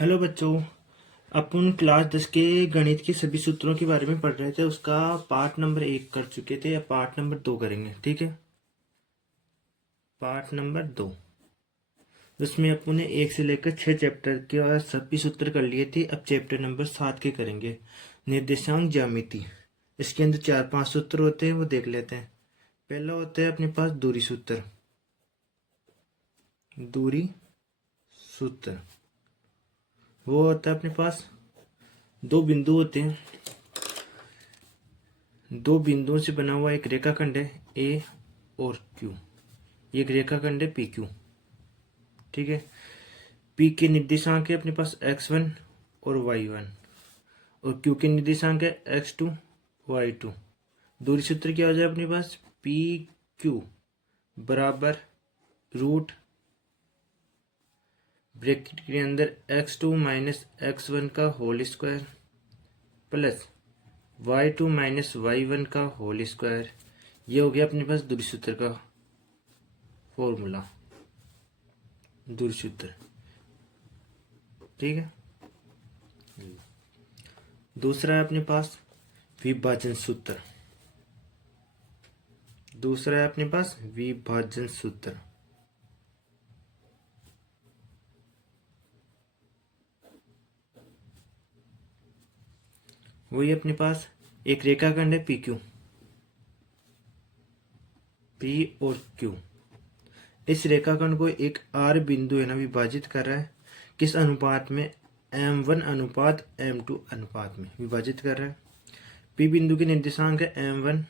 Hello बच्चों। अपन class 10 के गणित के सभी सूत्रों के बारे में पढ़ रहे थे। उसका पार्ट नंबर 1 कर चुके थे, अब पार्ट नंबर 2 करेंगे। ठीक है, पार्ट नंबर 2। उसमें अपन ने 1 से लेकर 6 चैप्टर के सभी सूत्र कर लिए थे। अब चैप्टर नंबर 7 के करेंगे, निर्देशांक ज्यामिति। इसके अंदर 4-5 सूत्र होते हैं, वो देख लेते हैं। पहला होता है अपने पास दूरी सूत्र। दूरी सूत्र वो होता है अपने पास, दो बिंदु होते हैं, दो बिंदुओं से बना हुआ एक रेखाखंड है ए और क्यू। ये एक रेखाखंड है पी क्यू। ठीक है, पी के निर्देशांक है अपने पास x1 और y1, और क्यू के निर्देशांक है x2 y2। दूरी सूत्र क्या हो जाए अपने पास, पी क्यू बराबर रूट ब्रैकेट के अंदर x2 माइनस x1 का whole square plus y2 minus y1 का होल स्क्वायर। ये हो गया अपने पास दूरी सूत्र का फॉर्मूला, दूरी सूत्र। ठीक है, दूसरा है अपने पास विभाजन सूत्र। दूसरा है अपने पास विभाजन सूत्र। वही अपने पास एक रेखाखंड है पी क्यू, पी और क्यू। इस रेखाखंड को एक आर बिंदु है ना विभाजित कर रहा है। किस अनुपात में, m1 अनुपात m2 अनुपात में विभाजित कर रहा है। पी बिंदु के निर्देशांक है m1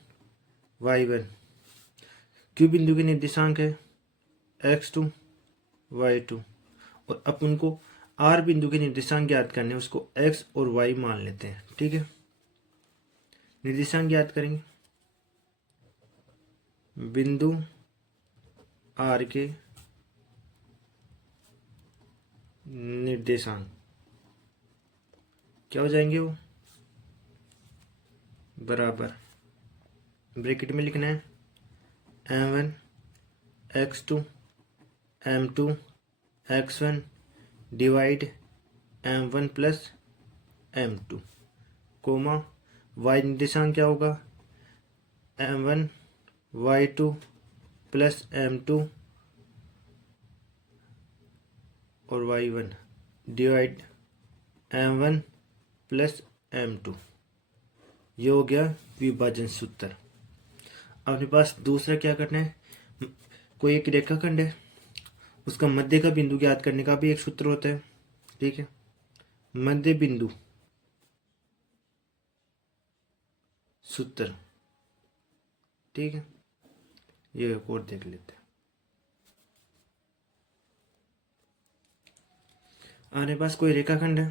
y1, क्यू बिंदु के निर्देशांक है x2 y2, और अपन को आर बिंदु के निर्देशांक ज्ञात करने, उसको x और y मान लेते हैं। ठीक है, निर्देशांक ज्ञात करेंगे। बिंदु आर के निर्देशांक क्या हो जाएंगे, वो बराबर ब्रैकेट में लिखना है m1 x2 m2 x1 divide m1 plus m2, coma y निर्देशांक क्या होगा, m1 y2 प्लस m2 और y1 divide m1 plus m2। ये हो गया विभाजन सूत्र। अपने पास दूसरा क्या करना है, कोई एक रेखाखंड है, उसका मध्य का बिंदु ज्ञात करने का भी एक सूत्र होता है। ठीक है, मध्य बिंदु सूत्र। ठीक है, ये एक और देख लेते हैं। हमारे पास कोई रेखाखंड है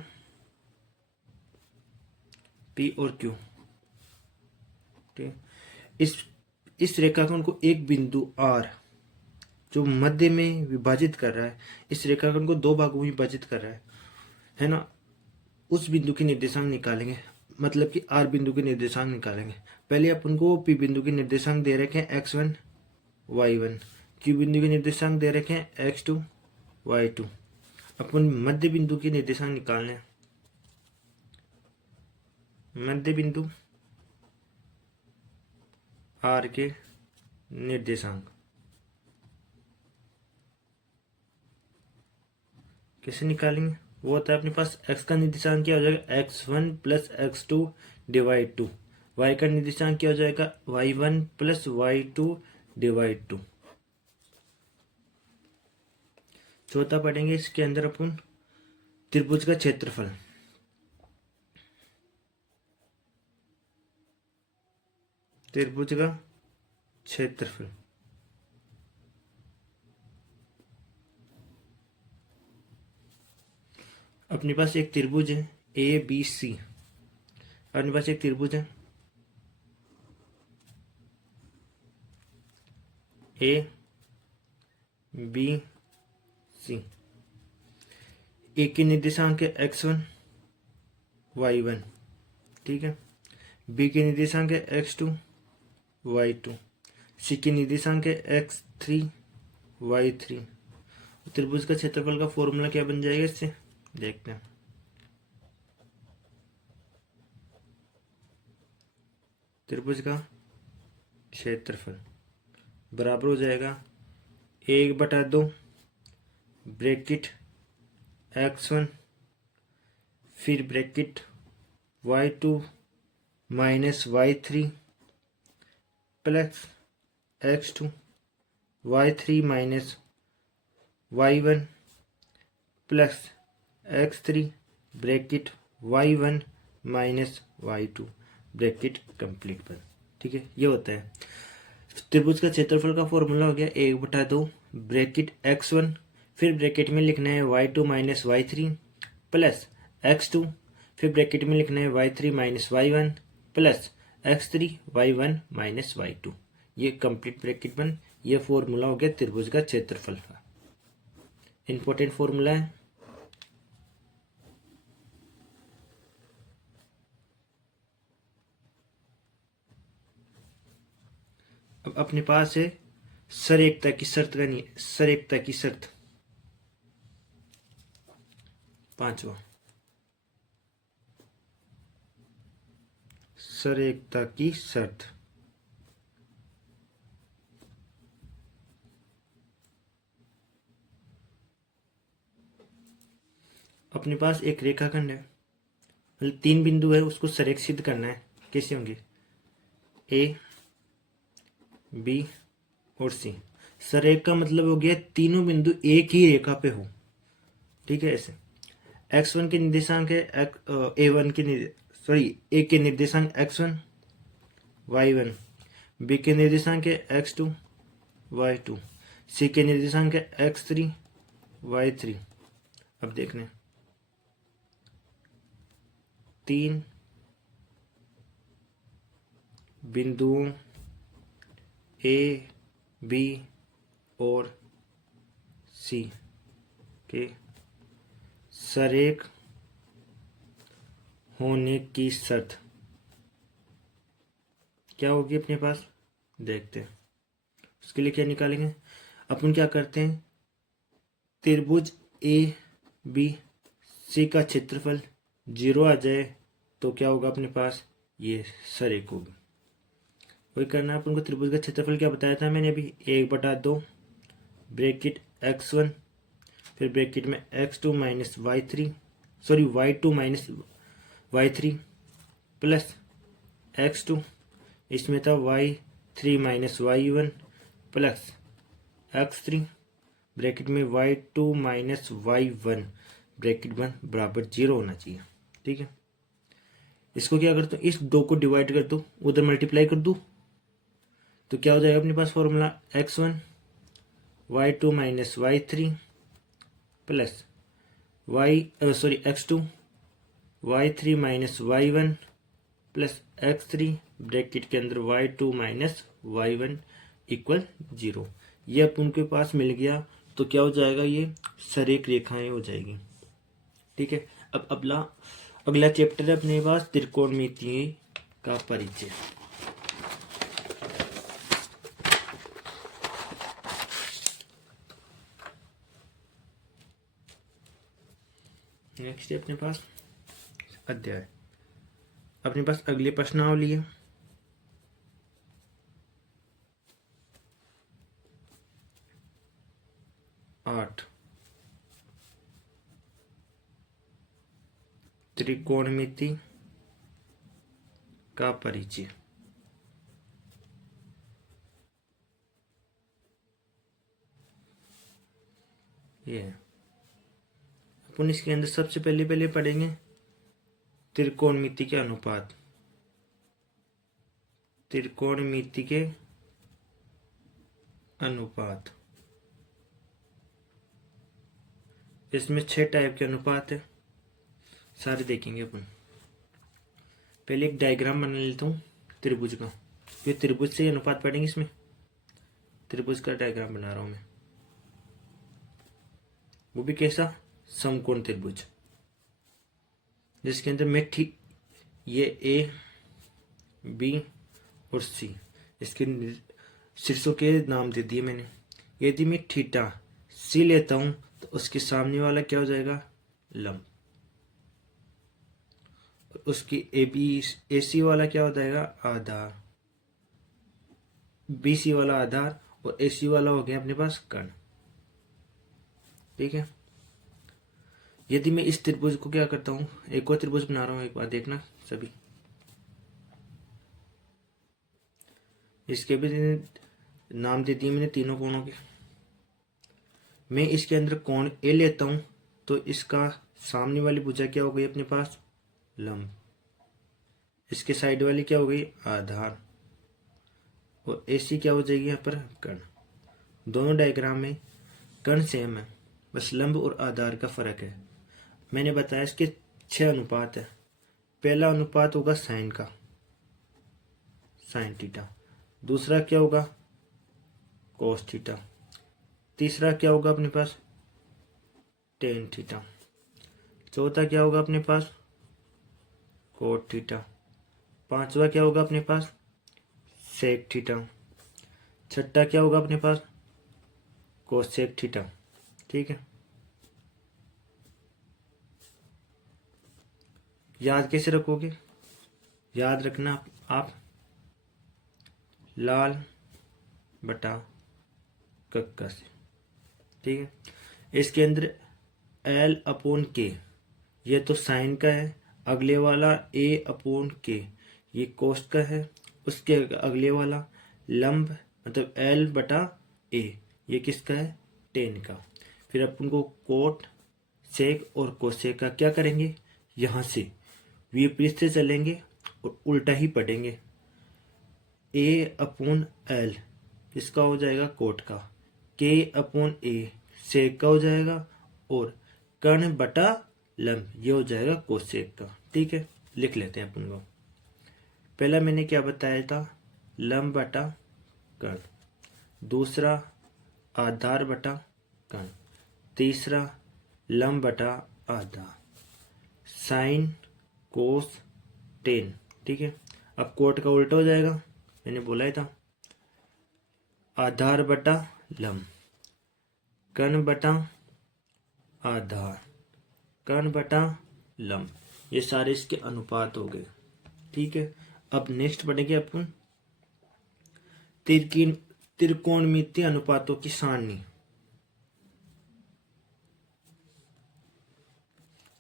पी और क्यू। ठीक, इस रेखाखंड को एक बिंदु आर जो मध्य में विभाजित कर रहा है, इस रेखाखंड को दो भागों में विभाजित कर रहा है ना। उस बिंदु के निर्देशांक निकालेंगे, मतलब कि आर बिंदु के निर्देशांक निकालेंगे। पहले अपन को पी बिंदु के निर्देशांक दे रखे हैं x1 y1, क्यू बिंदु के निर्देशांक दे रखे हैं x2 y2। अपन मध्य बिंदु के निर्देशांक निकालने हैं। मध्य बिंदु आर के निर्देशांक कैसे निकालेंगे, वो होता है अपने पास x का निर्देशांक क्या हो जाएगा, x1 plus x2 divide 2। y का निर्देशांक क्या हो जाएगा, y1 प्लस y2 डिवाइड 2। चौथा पढ़ेंगे, इसके अंदर अपन त्रिभुज का क्षेत्रफल। त्रिभुज का क्षेत्रफल अपने पास एक त्रिभुज है ए बी सी। अपने पास एक त्रिभुज है ए बी सी। ए के निर्देशांक है x1 y1। ठीक है, बी के निर्देशांक है x2 y2, सी के निर्देशांक है x3 y3। त्रिभुज का क्षेत्रफल का फॉर्मूला क्या बन जाएगा इससे, देखते हैं। त्रिभुज का क्षेत्रफल बराबर हो जाएगा 1/2 ब्रैकेट x1 फिर bracket y2 minus y3 plus x2 y3 minus y1 plus x3 bracket y1 minus y2 bracket complete पर। ठीक है, ये होता है त्रिभुज का क्षेत्रफल का फॉर्मूला हो गया 1/2 ब्रैकेट x1 फिर ब्रैकेट में लिखना है y2 minus y3 plus x2 फिर ब्रैकेट में लिखना है y3 minus y1 plus x3 y1 minus y2। ये कंप्लीट ब्रैकेट बन, ये फॉर्मूला हो गया त्रिभुज का क्षेत्रफल का। इंपॉर्टेंट फॉर्मूला है। अब अपने पास है सरेखता की शर्त का नहीं, सरेखता की शर्त पांचवा, सरेखता की शर्त। अपने पास एक रेखाखंड है, मतलब 3 बिंदु है, उसको सरेख सिद्ध करना है। कैसे होंगे? ए बी और सी। सरेख का मतलब हो गया तीनों बिंदु एक ही रेखा पे हो। ठीक है, ऐसे x1 के निर्देशांक है a1 के ए के निर्देशांक x1 y1, बी के निर्देशांक है x2 y2, सी के निर्देशांक है x3 y3। अब देखने 3 बिंदुओं ए बी और सी के सरेख होने की शर्त क्या होगी अपने पास? देखते हैं। उसके लिए क्या निकालेंगे? अपन क्या करते हैं, त्रिभुज ए बी सी का क्षेत्रफल 0 आ जाए तो क्या होगा अपने पास? ये सरेख होगी। वही करना है अपन को। त्रिभुज का क्षेत्रफल क्या बताया था मैंने अभी? 1/2 ब्रैकेट x1 फिर ब्रैकेट में x2 minus y2 minus y3 plus x2, इसमें था y3 minus y1 plus x3 bracket में y2 माइनस y1 ब्रैकेट बन बराबर 0 होना चाहिए। ठीक है, इसको क्या करता हूँ, इस 2 को डिवाइड कर दो, उधर मल्टीप्लाई कर दो, तो क्या हो जाएगा अपने पास formula x1 y2 minus y3 plus x2 y3 minus y1 plus x3 bracket के अंदर y2 माइनस y1 इक्वल 0। ये अपन के पास मिल गया तो क्या हो जाएगा, ये सरेख रेखाएं हो जाएगी। ठीक है, अब अगला चैप्टर है अपने पास त्रिकोणमिति का परिचय। नेक्स्ट है अपने पास अध्याय, अपने पास अगली प्रश्नावली है। त्रिकोणमिति का परिचय। ये अपन इसके अंदर सबसे पहले पढ़ेंगे त्रिकोणमिति के अनुपात। त्रिकोणमिति के अनुपात, इसमें 6 टाइप के अनुपात है, सारे देखेंगे अपन। पहले एक डायग्राम बना लेता हूँ त्रिभुज का, ये त्रिभुज से अनुपात पढ़ेंगे। इसमें त्रिभुज का डायग्राम बना रहा हूं मैं, वो भी कैसा? समकोण त्रिभुज, जिसके अंदर मैं ठीक ये ए बी और सी, इसके शीर्षों के नाम दे दिए मैंने। यदि मैं थीटा सी लेता हूं तो उसके सामने वाला क्या हो जाएगा? लंब। उसकी ए बी ए सी वाला क्या हो जाएगा, आधार, बी सी वाला आधार, और ए सी वाला हो गया अपने पास कर्ण। ठीक है। यदि मैं इस त्रिभुज को क्या करता हूं, एक और त्रिभुज बना रहा हूं, एक बार देखना सभी, इसके भी नाम दे दिए मैंने तीनों कोणों के। मैं इसके अंदर कोण ए लेता हूं तो इसका सामने वाली भुजा क्या हो गई अपने पास, लंब। इसके साइड वाली क्या हो गई, आधार, और एसी क्या हो जाएगी यहाँ पर, कर्ण। दोनों डायग्राम में कर्ण सेम है, बस लंब और आधार का फर्क है। मैंने बताया इसके 6 अनुपात है। पहला अनुपात होगा साइन का, साइन थीटा। दूसरा क्या होगा, कोस थीटा। तीसरा क्या होगा अपने पास, टेन थीटा। चौथा क्या होगा अपने पास, कोट थीटा। पांचवा क्या होगा अपने पास, सेक थीटा। छठा क्या होगा अपने पास, कोसेक थीटा। ठीक है। याद कैसे रखोगे, याद रखना आप लाल बटा कक्का से। ठीक है। इसके अंदर एल अपॉन के, ये तो साइन का है। अगले वाला ए अपॉन के, ये कोस्ट का है। उसके अगले वाला लंब मतलब एल बटा ए, ये किसका है, टेन का। फिर अपन को कोट सेक और कोसेक का क्या करेंगे, यहां से विपरीत से चलेंगे और उल्टा ही पढ़ेंगे। ए अपॉन एल किसका हो जाएगा, कोट का। के अपॉन ए सेक का हो जाएगा, और कर्ण बटा लंब ये हो जाएगा कोसेक का। ठीक है, लिख लेते हैं अपन को। पहला मैंने क्या बताया था, लंब बटा कर्ण। दूसरा आधार बटा कर्ण। तीसरा लंब बटा आधार, साइन कोस टेन। ठीक है। अब कोट का उल्टा हो जाएगा, मैंने बोला ही था, आधार बटा लंब, कर्ण बटा आधार, कर्ण बटा लंब। ये सारे इसके अनुपात हो गए। ठीक है। अब नेक्स्ट पढ़ेंगे अपन त्रिकोणमितीय अनुपातों की सारणी।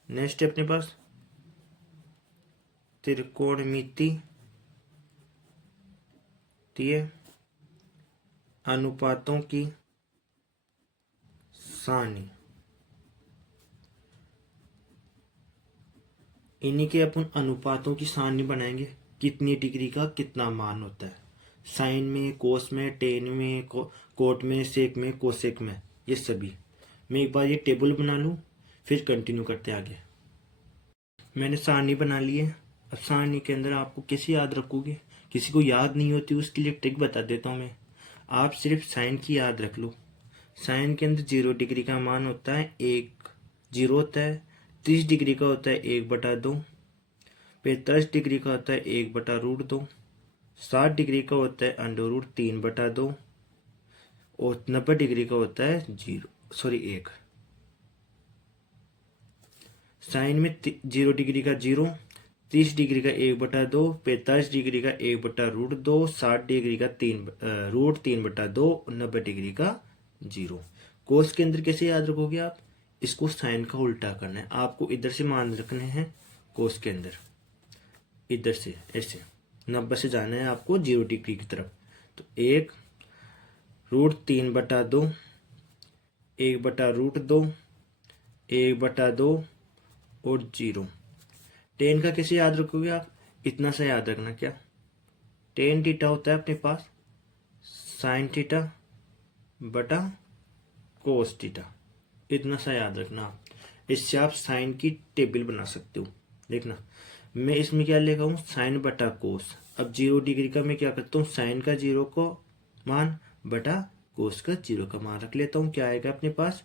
नेक्स्ट है अपने पास त्रिकोणमितीय अनुपातों की सारणी। इन्हीं के अपन अनुपातों की सारणी बनाएंगे, कितनी डिग्री का कितना मान होता है, साइन में, कोस में, टेन में, कोट में, सेक में, कोसेक में, ये सभी। मैं एक बार ये टेबल बना लूं, फिर कंटिन्यू करते आगे। मैंने सारणी बना ली है। अब सारणी के अंदर आपको कैसे याद रखोगे, किसी को याद नहीं होती उसके लिए ट्रिक बता देता हूँ मैं। आप सिर्फ साइन की याद रख लो। साइन के अंदर 0 डिग्री का मान होता है 1, 0 होता है। 30 डिग्री का होता है 1/2। 45 डिग्री का होता है 1/√2। 60 डिग्री का होता है √3/2। और 90 डिग्री का होता है 1। साइन में 0 डिग्री का 0, 30 डिग्री का 1/2, 45 डिग्री का 1/√2, 60 डिग्री का √3/2, 90 डिग्री का 0। कोस के अंदर कैसे याद रखोगे आप, इसको साइन का उल्टा करना है। आपको इधर से मान रखने हैं कोस के अंदर, इधर से ऐसे 90 से जाना है आपको 0 डिग्री की तरफ। तो 1 √3/2, 1/√2, 1/2 और 0। टेन का कैसे याद रखोगे आप, इतना सा याद रखना, क्या टेन थीटा होता है अपने पास साइन थीटा बटा कोस थीटा, इतना सा याद रखना आप। इससे आप साइन की टेबल बना सकते हो। देखना मैं इसमें क्या लेगा हूँ, साइन बटा कोस। अब 0 डिग्री का मैं क्या करता हूँ, साइन का 0 को मान बटा कोस का 0 का मान रख लेता हूँ। क्या आएगा अपने पास,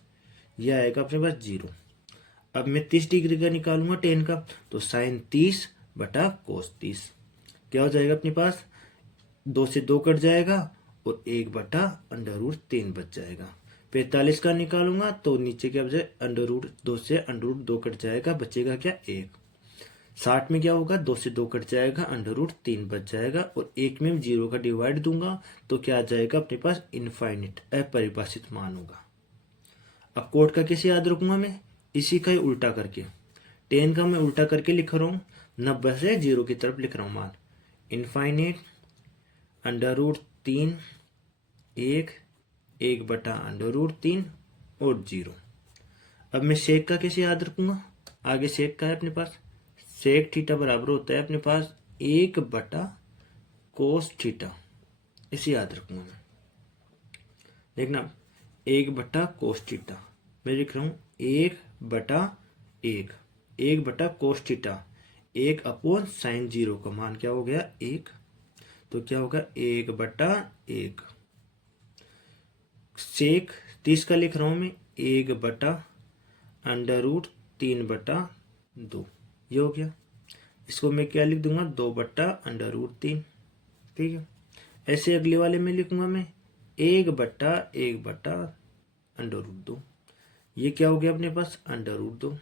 यह आएगा अपने पास 0। अब मैं 30 डिग्री का निकालूंगा टेन का, तो साइन 30 बटा कोस 30 क्या हो जाएगा अपने पास, 2 से 2 कट जाएगा और 1/√3 बच जाएगा। 45 का निकालूंगा तो नीचे क्या बचे, √2 से √2 कट जाएगा, बचेगा क्या 1। 60 में क्या होगा, 2 से 2 कट जाएगा, √3 बच जाएगा, और 1 में 0 का डिवाइड दूंगा तो क्या आ जाएगा अपने पास, इनफाइनिट अपरिभाषित मान होगा। अब कोड का कैसे याद रखूंगा मैं, इसी का ही उल्टा करके, 10 का मैं उल्टा करके लिख रहा हूँ, 90 से 0 की तरफ लिख रहा हूँ मान, इनफाइनिट √3 1 बटा √3 और 0। अब मैं सेक का कैसे याद रखूंगा, आगे सेक का है अपने पास, सेक थीटा बराबर होता है अपने पास 1 बटा कोस थीटा, इसे याद रखूंगा मैं। देखना 1 बटा कोस थीटा, मैं लिख रहा हूं 1 बटा कोस थीटा, 1 अपॉन साइन 0 का मान क्या हो गया 1, तो क्या होगा 1 बटा 1। सेक 30 का लिख रहा हूं मैं 1 बटा √3 बटा 2, ये हो गया। इसको मैं क्या लिख दूंगा 2 बटा √3, ठीक है। ऐसे अगले वाले में लिखूंगा मैं 1 बटा √2, ये क्या हो गया अपने पास √2।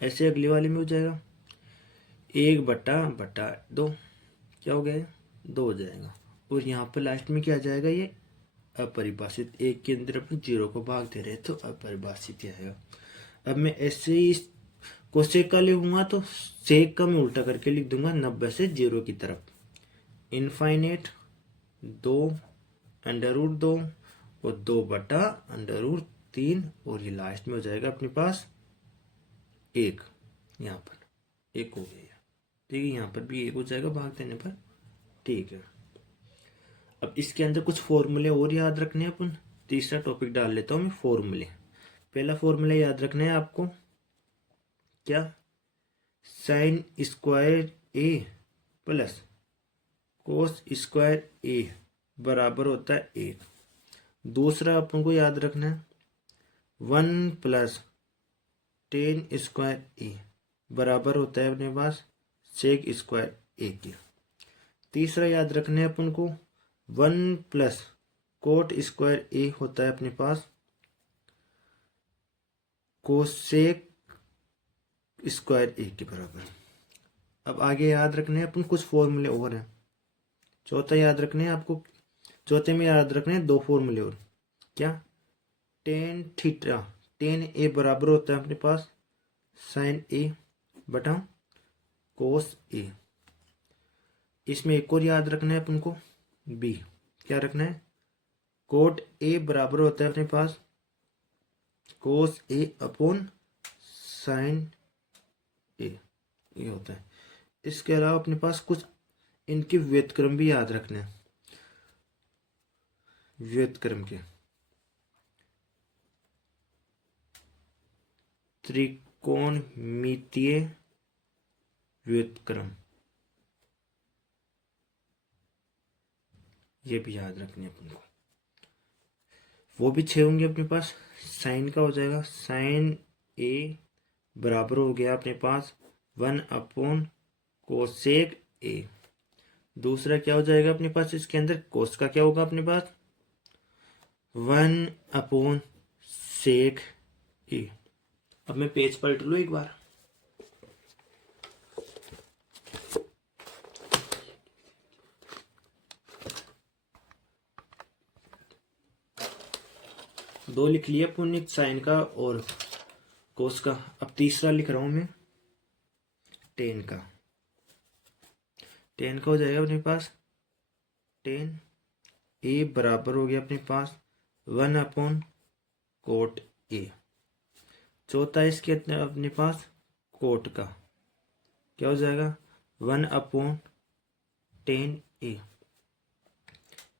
ऐसे अगले वाले में हो जाएगा 1 बटा 2, क्या हो गया 2 हो जाएगा, और यहाँ पर लास्ट में क्या आ जाएगा, ये अपरिभाषित, 1 के अंदर अपन 0 को भाग दे रहे हैं तो अपरिभाषित आएगा। अब मैं ऐसे ही को सेक का लिखूंगा तो सेक का मैं उल्टा करके लिख दूंगा 90 से 0 की तरफ, इनफाइनेट 2 √2 और 2 बटा √3, और ये लास्ट में हो जाएगा अपने पास 1, यहाँ पर 1 हो गया, ठीक है। यहाँ पर भी 1 हो जाएगा भाग देने पर, ठीक है। अब इसके अंदर कुछ फॉर्मूले और याद रखने हैं अपन, तीसरा टॉपिक डाल लेता हूँ मैं, फॉर्मूले। पहला फॉर्मूला याद रखना है आपको, क्या, साइन स्क्वायर ए प्लस कोस स्क्वायर ए बराबर होता है 1। दूसरा अपन को याद रखना है 1 प्लस टेन स्क्वायर ए बराबर होता है अपने पास सेक स्क्वायर ए के। तीसरा याद रखना है अपन को 1 प्लस कोट स्क्वायर ए होता है अपने पास कोसेक स्क्वायर ए के बराबर। अब आगे याद रखने हैं अपन कुछ फॉर्मूले और हैं। चौथा याद रखने हैं आपको, चौथे में याद रखने हैं 2 फॉर्मूले और, क्या, टेन थीटा, टेन ए बराबर होता है अपने पास साइन ए बटा कोस ए। इसमें एक और याद रखना है अपन को बी, क्या रखना है, कोट ए बराबर होता है अपने पास कोस ए अपॉन साइन ए, ये होता है। इसके अलावा अपने पास कुछ इनके व्युत्क्रम भी याद रखने हैं, व्युत्क्रम के, त्रिकोणमितीय व्युत्क्रम, ये भी याद रखने अपन को। वो भी 6 होंगे अपने पास। साइन का हो जाएगा साइन ए बराबर हो गया अपने पास 1 अपॉन कोसेक ए। दूसरा क्या हो जाएगा अपने पास, इसके अंदर कोस का क्या होगा अपने पास 1 अपॉन सेक ए। अब मैं पेज पलट लूँ एक बार, दो लिख लिया पुण्य, साइन का और कोस का। अब तीसरा लिख रहा हूं मैं टेन का। टेन का हो जाएगा अपने पास टेन ए बराबर हो गया अपने पास 1 अपॉन कोट ए। चौथा इसके अंदर अपने पास कोट का क्या हो जाएगा 1 अपॉन टेन ए।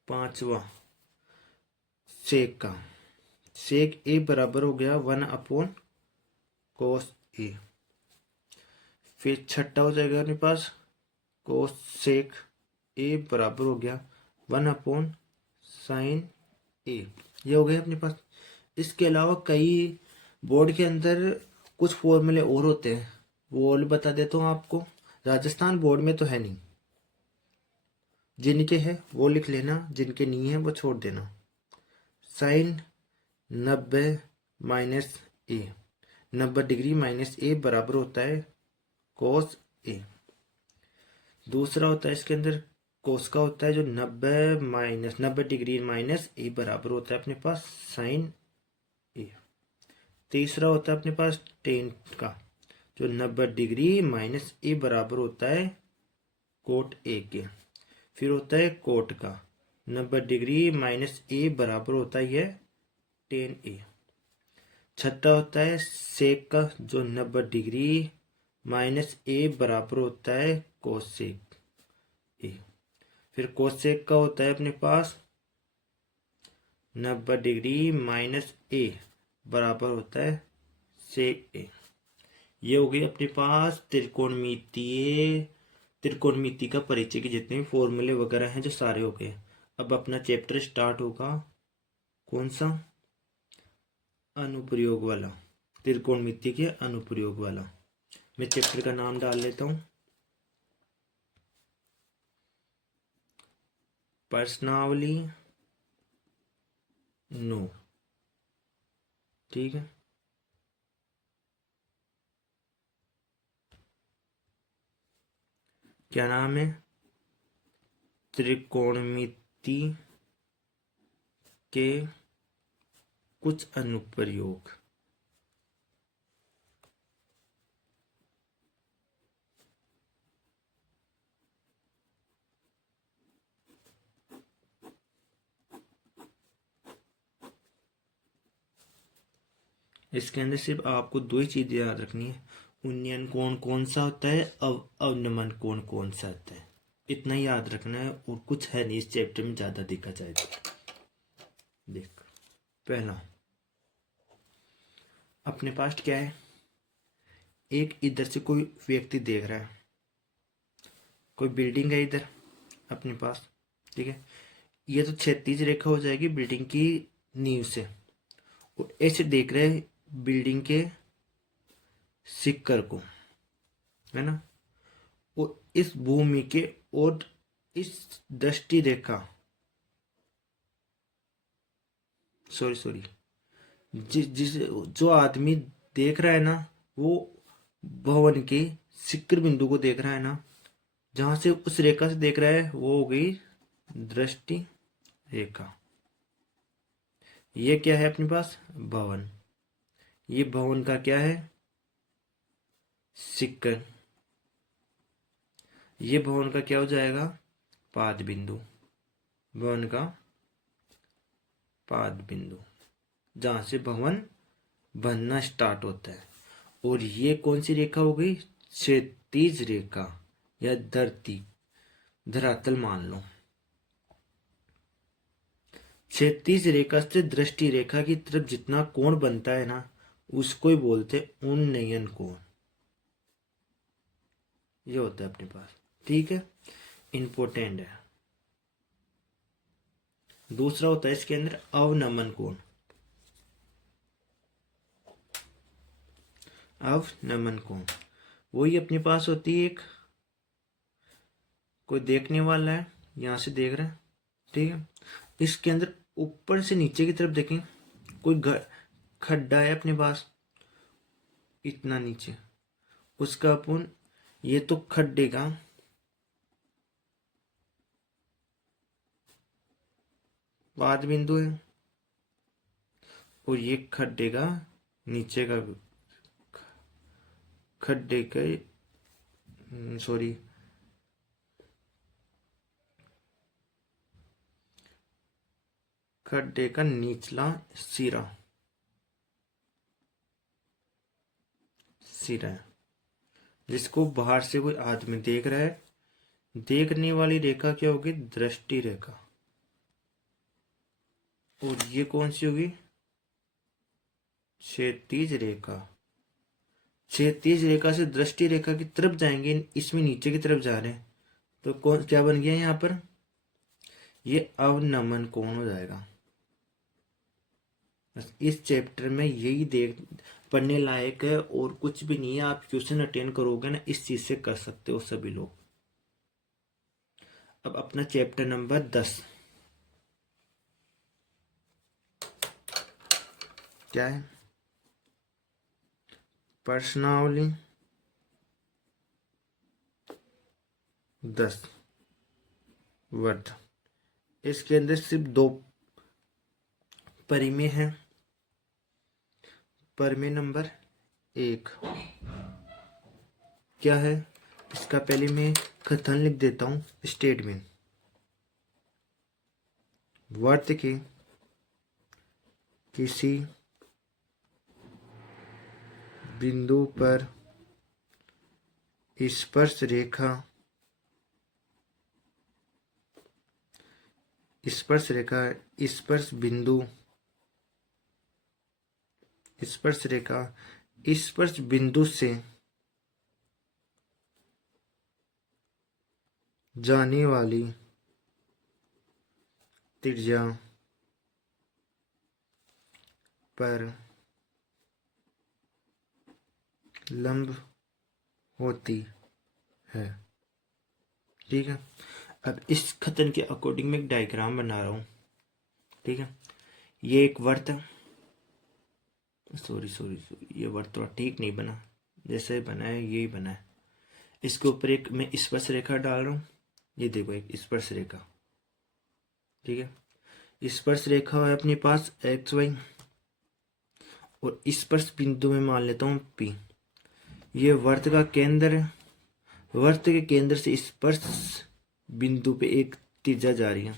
पांचवा सेक का, सेक ए बराबर हो गया 1 अपॉन कोस ए। फिर छठा हो जाएगा अपने पास कोस सेक ए बराबर हो गया 1 अपॉन साइन ए। ये हो गया अपने पास। इसके अलावा कई बोर्ड के अंदर कुछ फॉर्मूले और होते हैं, वो बता देता हूँ आपको। राजस्थान बोर्ड में तो है नहीं, जिनके है वो लिख लेना, जिनके नहीं है वो छोड़ देना। साइन 90 माइनस ए, 90 डिग्री माइनस ए बराबर होता है कोस ए। दूसरा होता है इसके अंदर कोस का होता है जो 90 डिग्री माइनस ए बराबर होता है अपने पास साइन ए। तीसरा होता है अपने पास टेन का जो 90 डिग्री माइनस ए बराबर होता है कोट ए के। फिर होता है कोट का 90 डिग्री माइनस ए बराबर होता है टेन ए। छठा होता है सेक का जो 90 डिग्री माइनस ए बराबर होता है कोसेक ए। फिर कोसेक का होता है अपने पास 90 डिग्री माइनस ए बराबर होता है सेक ए। ये हो गई अपने पास त्रिकोणमिति का परिचय के जितने भी फॉर्मूले वगैरह हैं जो सारे हो गए। अब अपना चैप्टर स्टार्ट होगा कौन सा, अनुप्रयोग वाला, त्रिकोणमिति के अनुप्रयोग वाला। मैं चैप्टर का नाम डाल लेता हूं प्रश्नावली 9। ठीक है, क्या नाम है, त्रिकोणमिति के कुछ अनुप्रयोग। इसके अंदर सिर्फ आपको दो ही चीजें याद रखनी है, उन्नयन कोण कौन सा होता है, अवनमन कोण कौन सा होता है, इतना ही याद रखना है और कुछ है नहीं इस चैप्टर में ज्यादा देखा जाए तो। देख, पहला अपने पास क्या है, एक इधर से कोई व्यक्ति देख रहा है, कोई बिल्डिंग है इधर अपने पास। ठीक है, ये तो क्षैतिज रेखा हो जाएगी बिल्डिंग की नींव से, और ऐसे देख रहे हैं बिल्डिंग के सिक्कर को, है ना। और इस भूमि के और इस दृष्टि रेखा सॉरी जिस जो आदमी देख रहा है ना, वो भवन के शिखर बिंदु को देख रहा है ना, जहां से उस रेखा से देख रहा है वो हो गई दृष्टि रेखा। ये क्या है अपने पास, भवन। ये भवन का क्या है, शिखर। ये भवन का क्या हो जाएगा, पाद बिंदु। भवन का पाद बिंदु जहां से भवन बनना स्टार्ट होता है। और ये कौन सी रेखा हो गई, क्षैतिज रेखा या धरातल मान लो। क्षैतिज रेखा से दृष्टि रेखा की तरफ जितना कोण बनता है ना, उसको ही बोलते उन्नयन कोण। ये होता है अपने पास। ठीक है, इंपॉर्टेंट है। दूसरा होता है इसके अंदर अवनमन कोण। अवनमन कोण वही अपने पास होती है, एक कोई देखने वाला है, यहां से देख रहा है। ठीक है, इसके अंदर ऊपर से नीचे की तरफ देखें, कोई खड्डा है अपने पास इतना नीचे, उसका अपन, ये तो खड्डे का पाद बिंदु है, और ये खड्डे का नीचे का खड्डे का सॉरी खड्डे का निचला सिरा है, जिसको बाहर से कोई आदमी देख रहा है। देखने वाली रेखा क्या होगी, दृष्टि रेखा। और ये कौन सी होगी, क्षैतिज रेखा। क्षैतिज रेखा से दृष्टि रेखा की तरफ जाएंगे, इसमें नीचे की तरफ जा रहे हैं, तो कौन क्या बन गया यहाँ पर, ये अवनमन कोण हो जाएगा। बस इस चैप्टर में यही देख पढ़ने लायक है और कुछ भी नहीं है। आप ट्यूशन अटेंड करोगे ना, इस चीज से कर सकते हो सभी लोग। अब अपना चैप्टर नंबर 10, क्या है, प्रश्नावली 10 वर्ड। इसके अंदर सिर्फ 2 परिमेय हैं। परिमेय नंबर 1 क्या है, इसका पहले मैं कथन लिख देता हूं। स्टेटमेंट, वर्त के किसी बिंदु पर स्पर्श रेखा स्पर्श बिंदु स्पर्श रेखा स्पर्श बिंदु से जाने वाली त्रिज्या पर लंब होती है। ठीक है, अब इस कथन के अकॉर्डिंग मैं एक डायग्राम बना रहा हूं। ठीक है, ये एक वर्त, सॉरी ये वर्त थोड़ा ठीक नहीं बना, जैसे बना है यही बना है। इसके ऊपर एक मैं स्पर्श रेखा डाल रहा हूँ। ये देखो एक स्पर्श रेखा। ठीक है, स्पर्श रेखा है अपने पास एक्स वाई, और स्पर्श बिंदु में मान लेता हूँ पी। ये वर्त का केंद्र है। वर्त के केंद्र से स्पर्श बिंदु पे एक त्रिज्या जा रही है।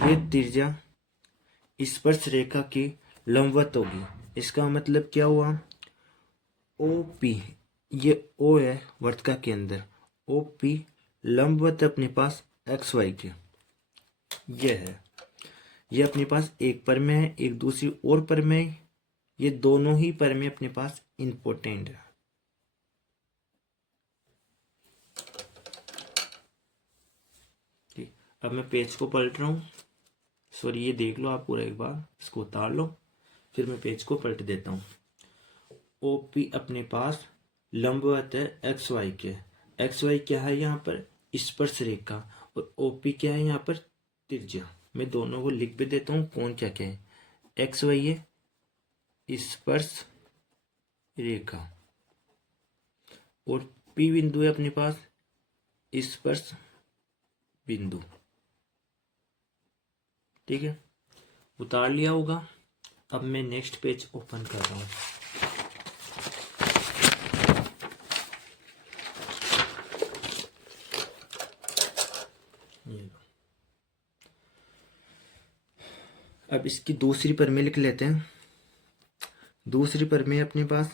ये त्रिज्या स्पर्श रेखा की लंबवत होगी। इसका मतलब क्या हुआ, ओ पी, ये ओ है वर्त का केंद्र, ओ पी लंबवत अपने पास एक्स वाई के, ये है। ये अपने पास एक परिमेय है, एक दूसरी और परिमेय। ये दोनों ही परिमेय अपने पास इंपॉर्टेंट है। ठीक, अब मैं पेज को पलट रहा हूँ। सॉरी, ये देख लो आप पूरा एक बार, इसको उतार लो, फिर मैं पेज को पलट देता हूँ। ओ पी अपने पास लंबवत है एक्स वाई के। एक्स वाई क्या है यहाँ पर, स्पर्श रेखा, और ओ पी क्या है यहाँ पर, त्रिज्या। मैं दोनों को लिख भी देता हूँ कौन क्या क्या है। एक्स वाई है स्पर्श रेखा, और पी बिंदु है अपने पास स्पर्श बिंदु। ठीक है, उतार लिया होगा। अब मैं नेक्स्ट पेज ओपन कर रहा हूँ। अब इसकी दूसरी परिमेय लिख लेते हैं। दूसरी परिमेय अपने पास,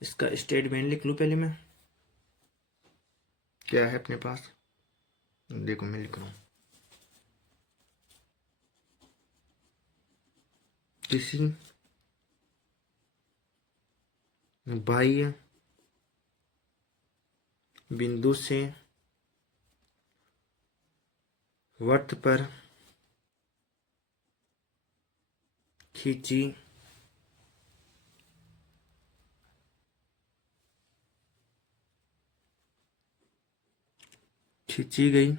इसका स्टेटमेंट लिख लूं पहले मैं। क्या है अपने पास, देखो मैं लिख रहा हूं, किसी बाह्य बिंदु से वर्त पर खींची गई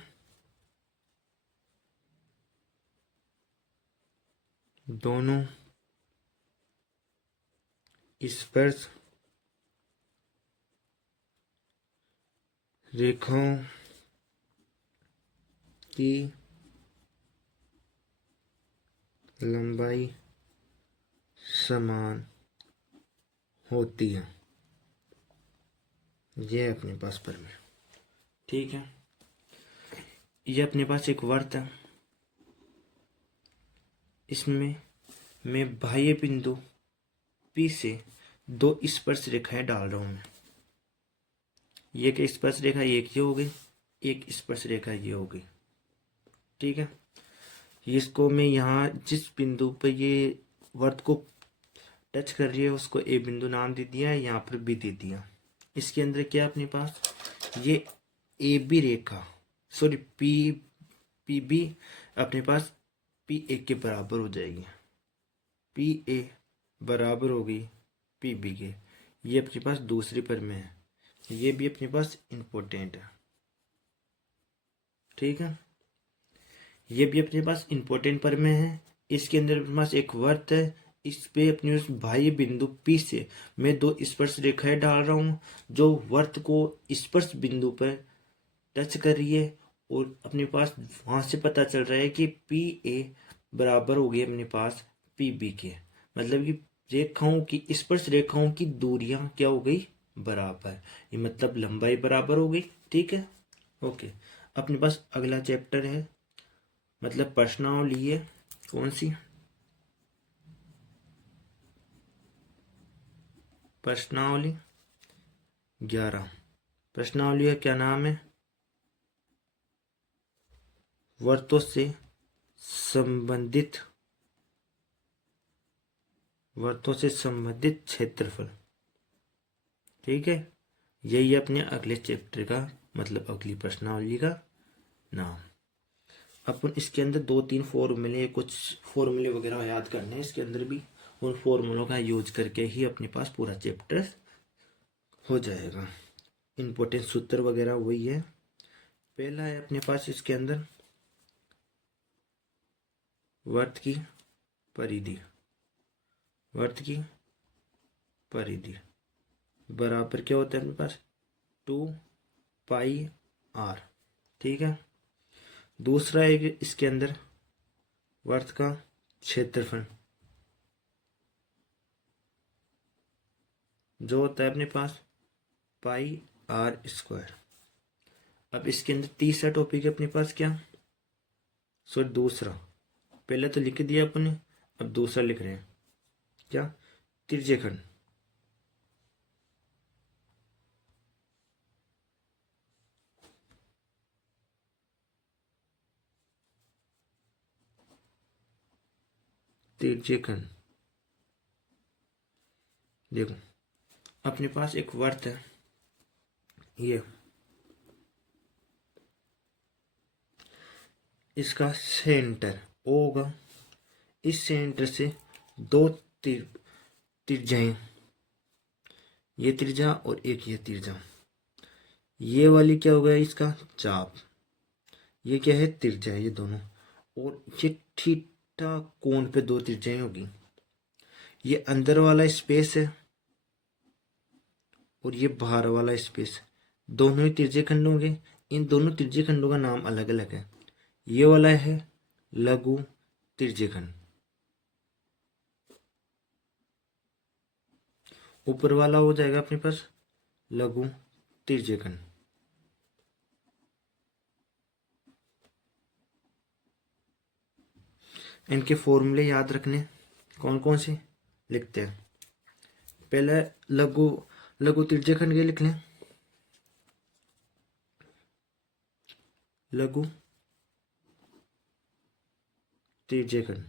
दोनों स्पर्श रेखाओं की लंबाई समान होती है। ये अपने पास परिमेय। ठीक है, ये अपने पास एक वर्त है। इसमें मैं बाह्य बिंदु पी से 2 स्पर्श रेखाएं डाल रहा हूं मैं। ये एक स्पर्श रेखा एक ये हो गई, एक स्पर्श रेखा ये हो गई। ठीक है, इसको मैं यहाँ जिस बिंदु पर ये वर्त को टच कर रही है उसको ए बिंदु नाम दे दिया है, यहाँ पर बी दे दिया। इसके अंदर क्या अपने पास, ये ए बी रेखा, सॉरी पी बी अपने पास पी ए के बराबर हो जाएगी। पी ए बराबर होगी पी बी के। ये अपने पास दूसरी परिमेय है, ये भी अपने पास इंपॉर्टेंट है। ठीक है, ये भी अपने पास इंपॉर्टेंट पर में है। इसके अंदर अपने पास एक वर्त है, इस पे अपने उस बाह्य बिंदु P से मैं दो स्पर्श रेखाएं डाल रहा हूँ जो वर्त को स्पर्श बिंदु पर टच कर रही है, और अपने पास वहां से पता चल रहा है कि पी ए बराबर हो गई अपने पास पी बी के। मतलब कि रेखाओं की स्पर्श रेखाओं की दूरियां क्या हो गई, बराबर। ये मतलब लंबाई बराबर हो गई। ठीक है, ओके। अपने पास अगला चैप्टर है, मतलब प्रश्नावली है। कौन सी? प्रश्नावली 11। प्रश्नावली का क्या नाम है? वर्तों से संबंधित क्षेत्रफल। ठीक है, यही अपने अगले चैप्टर का मतलब अगली प्रश्नावली का नाम। अपन इसके अंदर 2-3 फॉर्मूले, कुछ फॉर्मूले वगैरह याद करने हैं इसके अंदर भी। उन फॉर्मूलों का यूज करके ही अपने पास पूरा चैप्टर हो जाएगा। इम्पोर्टेंट सूत्र वगैरह वही है। पहला है अपने पास इसके अंदर वर्त की परिधि। वर्त की परिधि बराबर क्या होता है अपने पास, 2πr। ठीक है। दूसरा है कि इसके अंदर वर्त का क्षेत्रफल जो होता है अपने पास πr²। अब इसके अंदर तीसरा टॉपिक है अपने पास क्या, दूसरा। पहले तो लिख दिया अपने, अब दूसरा लिख रहे हैं क्या, त्रिज्यखंड। त्रिज्यखंड देखो, अपने पास एक वर्त है, ये इसका सेंटर O होगा। इस सेंटर से दो त्रिज्याएं, ये त्रिज्या और एक ये त्रिज्या, ये वाली क्या होगा इसका चाप, ये क्या है त्रिज्या ये दोनों, और ये थीटा कोण पे दो त्रिज्याएं होगी। ये अंदर वाला स्पेस है और ये बाहर वाला स्पेस, दोनों ही त्रिज्य खंड होंगे। इन दोनों त्रिज्य खंडों का नाम अलग अलग है। ये वाला है लघु त्रिज्य खंड, ऊपर वाला हो जाएगा अपने पास लघु त्रिज्य खंड। इनके फॉर्मूले याद रखने, कौन कौन से लिखते हैं। पहले लघु लघु त्रिज्य खंड के लिख लें, लघु त्रिज्य खंड।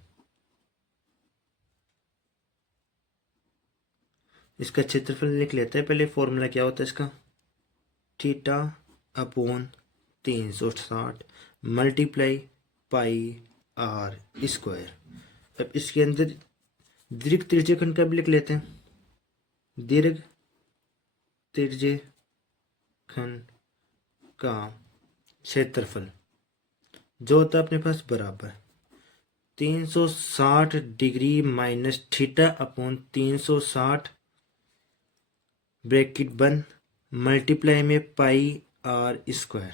इसका क्षेत्रफल लिख लेते हैं। पहले फॉर्मूला क्या होता है इसका, थीटा अपॉन 360 मल्टीप्लाई πr²। अब इसके अंदर दीर्घ त्रिज्य खंड का भी लिख लेते हैं। दीर्घ त्रिज्य खंड का क्षेत्रफल जो होता है अपने पास बराबर 360 degree minus theta upon 360 bracket बंद मल्टीप्लाई में πr²।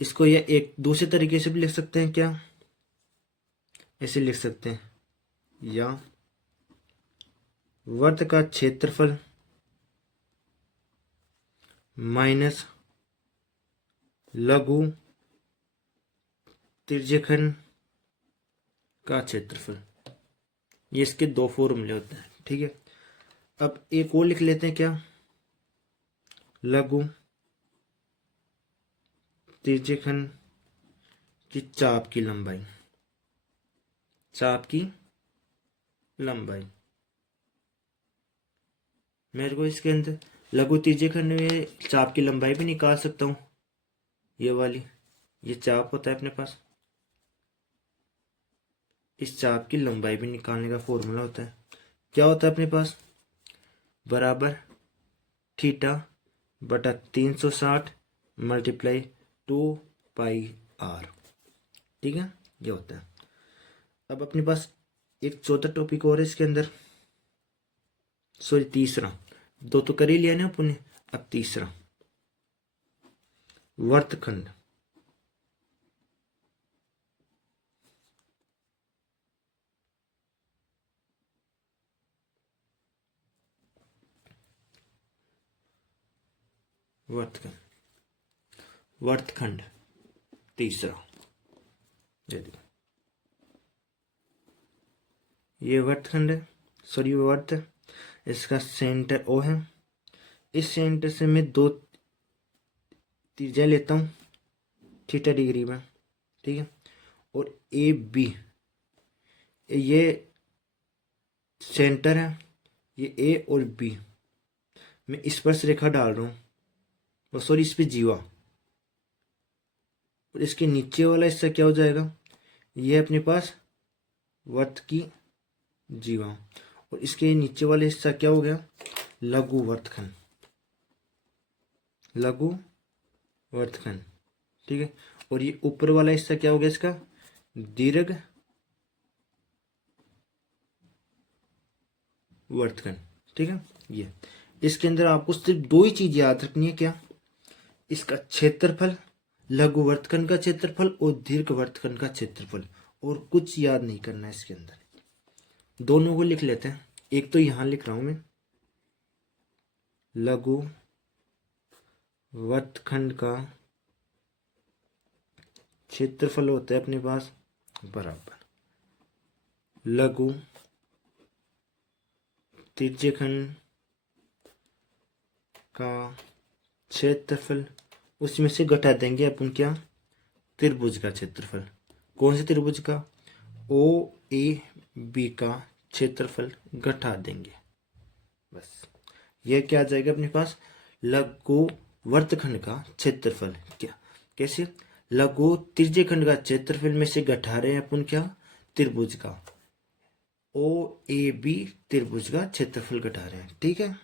इसको या एक दूसरे तरीके से भी लिख सकते हैं क्या, ऐसे लिख सकते हैं, या वर्त का क्षेत्रफल माइनस लघु त्रिज्यखंड का क्षेत्रफल। ये इसके दो फॉर्मूले होते हैं। ठीक है, अब एक और लिख लेते हैं क्या, लघु त्रिज्यखंड की चाप की लंबाई। चाप की लंबाई मेरे को इसके अंदर लघु त्रिज्यखंड में चाप की लंबाई भी निकाल सकता हूँ। ये वाली, ये चाप होता है अपने पास, इस चाप की लंबाई भी निकालने का फॉर्मूला होता है। क्या होता है अपने पास, बराबर थीटा बटा 360 मल्टीप्लाई 2πr। ठीक है, ये होता है। अब अपने पास एक चौथा टॉपिक और है इसके अंदर, सॉरी तीसरा, दो तो कर ही लिया ना अपने, अब तीसरा वर्तखंड। वर्तखंड, वर्तखंड तीसरा, ये देखो, ये वर्तखंड है, सॉरी ये वर्त है, इसका सेंटर ओ है। इस सेंटर से मैं दो त्रिज्या लेता हूँ थीटा डिग्री में, ठीक है। और ए बी, ये सेंटर है, ये ए और बी, मैं स्पर्श रेखा डाल रहा हूँ, और सॉरी इस पे जीवा, और इसके नीचे वाला हिस्सा क्या हो जाएगा, ये अपने पास वर्त की जीवा, और इसके नीचे वाला हिस्सा क्या हो गया, लघु वर्तखंड, लघु वर्तखंड, ठीक है। और ये ऊपर वाला हिस्सा क्या हो गया इसका, दीर्घ वर्तखंड, ठीक है। ये इसके अंदर आपको सिर्फ दो ही चीज याद रखनी है, क्या, इसका क्षेत्रफल, लघु वर्तखंड का क्षेत्रफल और दीर्घ वर्तखंड का क्षेत्रफल, और कुछ याद नहीं करना है इसके अंदर। दोनों को लिख लेते हैं, एक तो यहां लिख रहा हूं मैं, लघु वर्तखंड का क्षेत्रफल होता है अपने पास बराबर लघु त्रिज्यखंड का क्षेत्रफल, उसमें से घटा देंगे अपन क्या, त्रिभुज का क्षेत्रफल। कौन से त्रिभुज का, ओ ए बी का क्षेत्रफल घटा देंगे, बस। यह क्या आ जाएगा अपने पास, लघु वर्तखंड का क्षेत्रफल, क्या कैसे, लघु त्रिज्यखंड का क्षेत्रफल में से घटा रहे हैं अपन क्या, त्रिभुज का, ओ ए बी त्रिभुज का क्षेत्रफल घटा रहे हैं, ठीक है।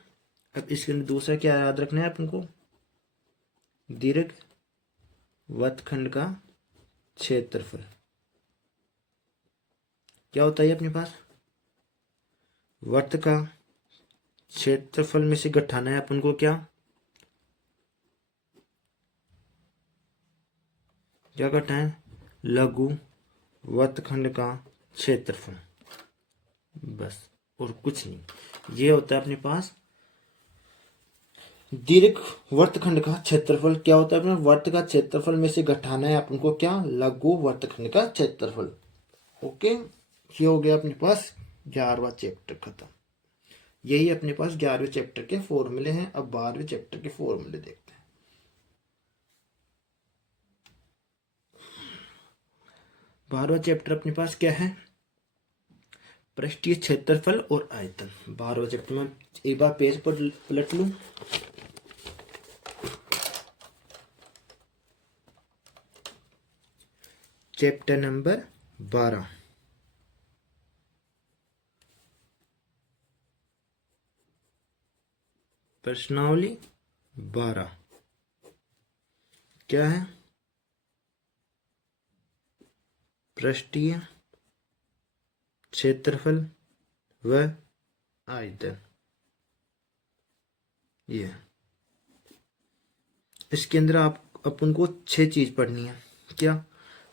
अब इसके अंदर दूसरा क्या याद रखना है अपन को, दीर्घ वर्तखंड का क्षेत्रफल क्या होता है अपने पास, वर्त का क्षेत्रफल में से घटाना है अपन को क्या, क्या घटाएं, लघु वर्तखंड का क्षेत्रफल, बस, और कुछ नहीं। ये होता है अपने पास दीर्घ वर्तखंड का क्षेत्रफल, क्या होता है अपने वर्त का क्षेत्रफल में से घटाना है अपन को क्या, लघु वर्तखंड का क्षेत्रफल। ओके, ये हो गया अपने पास 11वां चैप्टर खत्म। यही अपने पास 11वें चैप्टर के फॉर्मूले हैं। अब 12वें चैप्टर के फॉर्मूले देखते हैं। 12वां चैप्टर अपने पास क्या है, पृष्ठीय क्षेत्रफल और आयतन। 12वां चैप्टर में एक बार पेज पर पलट लूं, चैप्टर नंबर 12, प्रश्नावली 12 क्या है, पृष्ठीय क्षेत्रफल व आयतन। ये इसके अंदर आप अपन को 6 चीज पढ़नी है, क्या,